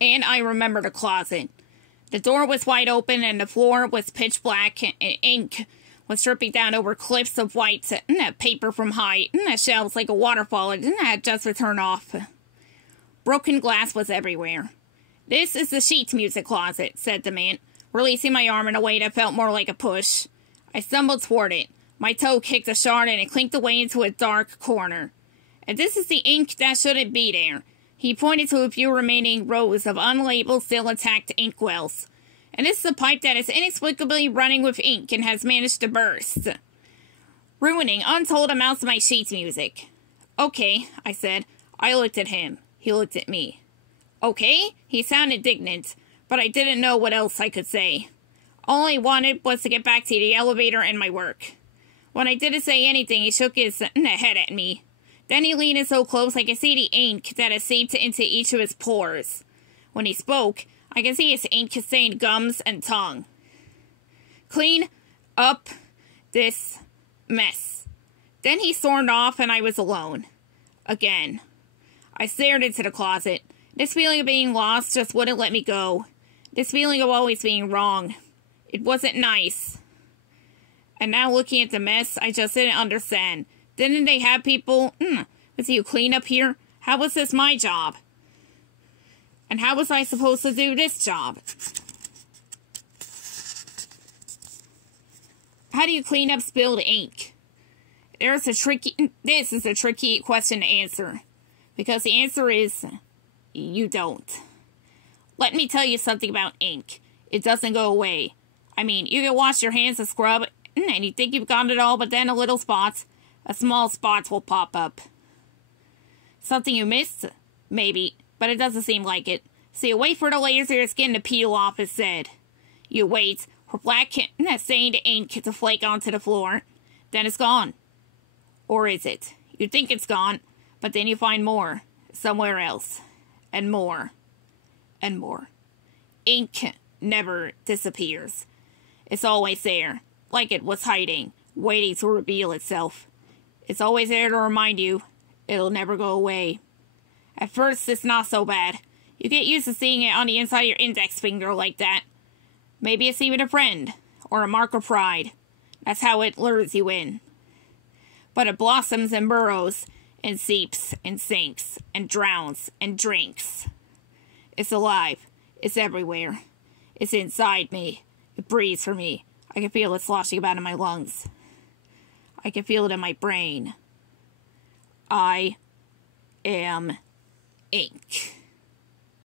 And I remembered a closet. The door was wide open and the floor was pitch black, and ink was dripping down over cliffs of white paper from high shelves like a waterfall and had just to turn off. Broken glass was everywhere. "This is the sheet music closet," said the man, releasing my arm in a way that felt more like a push. I stumbled toward it. My toe kicked a shard and it clinked away into a dark corner. "And this is the ink that shouldn't be there." He pointed to a few remaining rows of unlabeled, still intact inkwells. "And this is a pipe that is inexplicably running with ink and has managed to burst, ruining untold amounts of my sheet music." "Okay," I said. I looked at him. He looked at me. "Okay?" He sounded indignant, but I didn't know what else I could say. All I wanted was to get back to the elevator and my work. When I didn't say anything, he shook his head at me. Then he leaned in so close I could see the ink that had seeped into each of his pores. When he spoke, I could see his ink-stained gums and tongue. "Clean up this mess." Then he stormed off and I was alone. Again. I stared into the closet. This feeling of being lost just wouldn't let me go. This feeling of always being wrong. It wasn't nice. And now looking at the mess, I just didn't understand. Didn't they have people, with you clean up here? How was this my job? And how was I supposed to do this job? How do you clean up spilled ink? This is a tricky question to answer. Because the answer is, you don't. Let me tell you something about ink. It doesn't go away. I mean, you can wash your hands and scrub, and you think you've got it all, but then a small spots will pop up. Something you missed? Maybe, but it doesn't seem like it. So you wait for the layers of your skin to peel off instead. You wait for black stained ink to flake onto the floor. Then it's gone. Or is it? You think it's gone, but then you find more. Somewhere else. And more. And more. Ink never disappears. It's always there. Like it was hiding. Waiting to reveal itself. It's always there to remind you. It'll never go away. At first, it's not so bad. You get used to seeing it on the inside of your index finger like that. Maybe it's even a friend. Or a mark of pride. That's how it lures you in. But it blossoms and burrows. And seeps and sinks. And drowns and drinks. It's alive. It's everywhere. It's inside me. It breathes for me. I can feel it sloshing about in my lungs. I can feel it in my brain. I am ink.